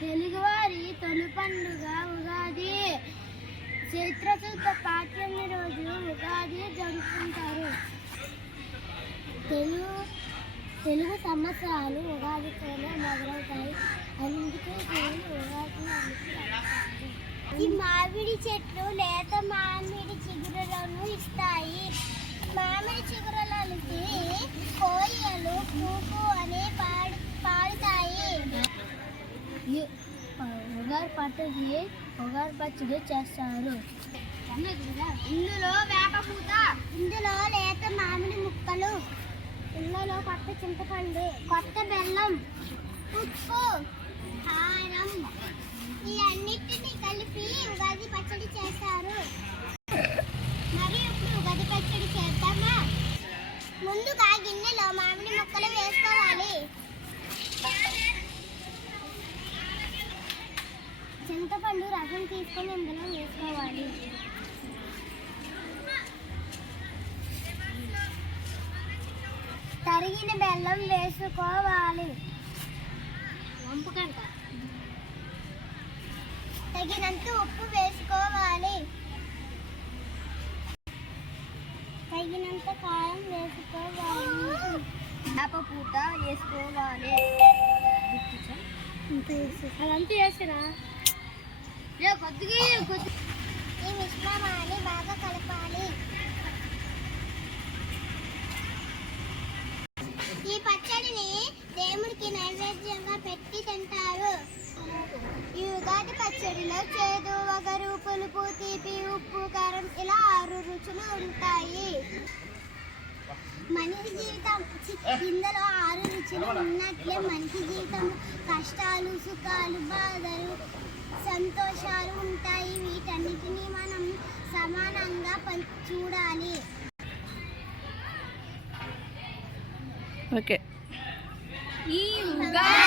తెలుగువారి తొలి పండుగ ఉగాది. చైత్ర శుద్ధ పాఠ్యమి రోజు ఉగాది జరుపుకుంటారు. తెలుగు సంవత్సరాలు ఉగాదితోనే మొదలవుతాయి. అందుకే ఉగాది. ఈ మామిడి చెట్లు లేత మామిడి చిగురులను ఇస్తాయి. మామిడి చిగురులకి కోయలు పూకు అని పాడుతాయి. ఉగాది పచ్చడి చేస్తారు. ఇందులో వేప పూత, ఇందులో లేత మామిడి ముక్కలు, ఇందులో కొత్త చింతపండు, కొత్త బెల్లం, ఉప్పు, కారం ఈ అన్నిటిని కలిపి ఉగాది పచ్చడి చేస్తారు. మరి ఇప్పుడు ఉగాది పచ్చడి చేద్దామా? ముందుగా గిన్నెలో మామిడి ముక్కలు వేసుకోవాలి. చింతపండు రసం తీసుకొని ఇందులో వేసుకోవాలి. తరిగిన బెల్లం వేసుకోవాలి. తగినంత ఉప్పు వేసుకోవాలి. తగినంత కారం వేసుకోవాలి. వేప పూత వేసుకోవాలి. అదంతా వేసినా ఈ మిశ్రమాన్ని బాగా కలపాలి. ఈ పచ్చడిని దేవుడికి నైవేద్యంగా పెట్టి తింటారు. ఈ ఉగాది పచ్చడిలో చేదు, వగరు, పులుపు, తీపి, ఉప్పు, కారం ఇలా 6 రుచులు ఉంటాయి. మనిషి జీవితం ఇందులో 6 రుచులు ఉన్నట్లే మనిషి జీవితం కష్టాలు, సుఖాలు, బాధలు, సంతోషాలు ఉంటాయి. వీటన్నిటినీ మనం సమానంగా చూడాలి. ఓకే. ఈ ఉగాది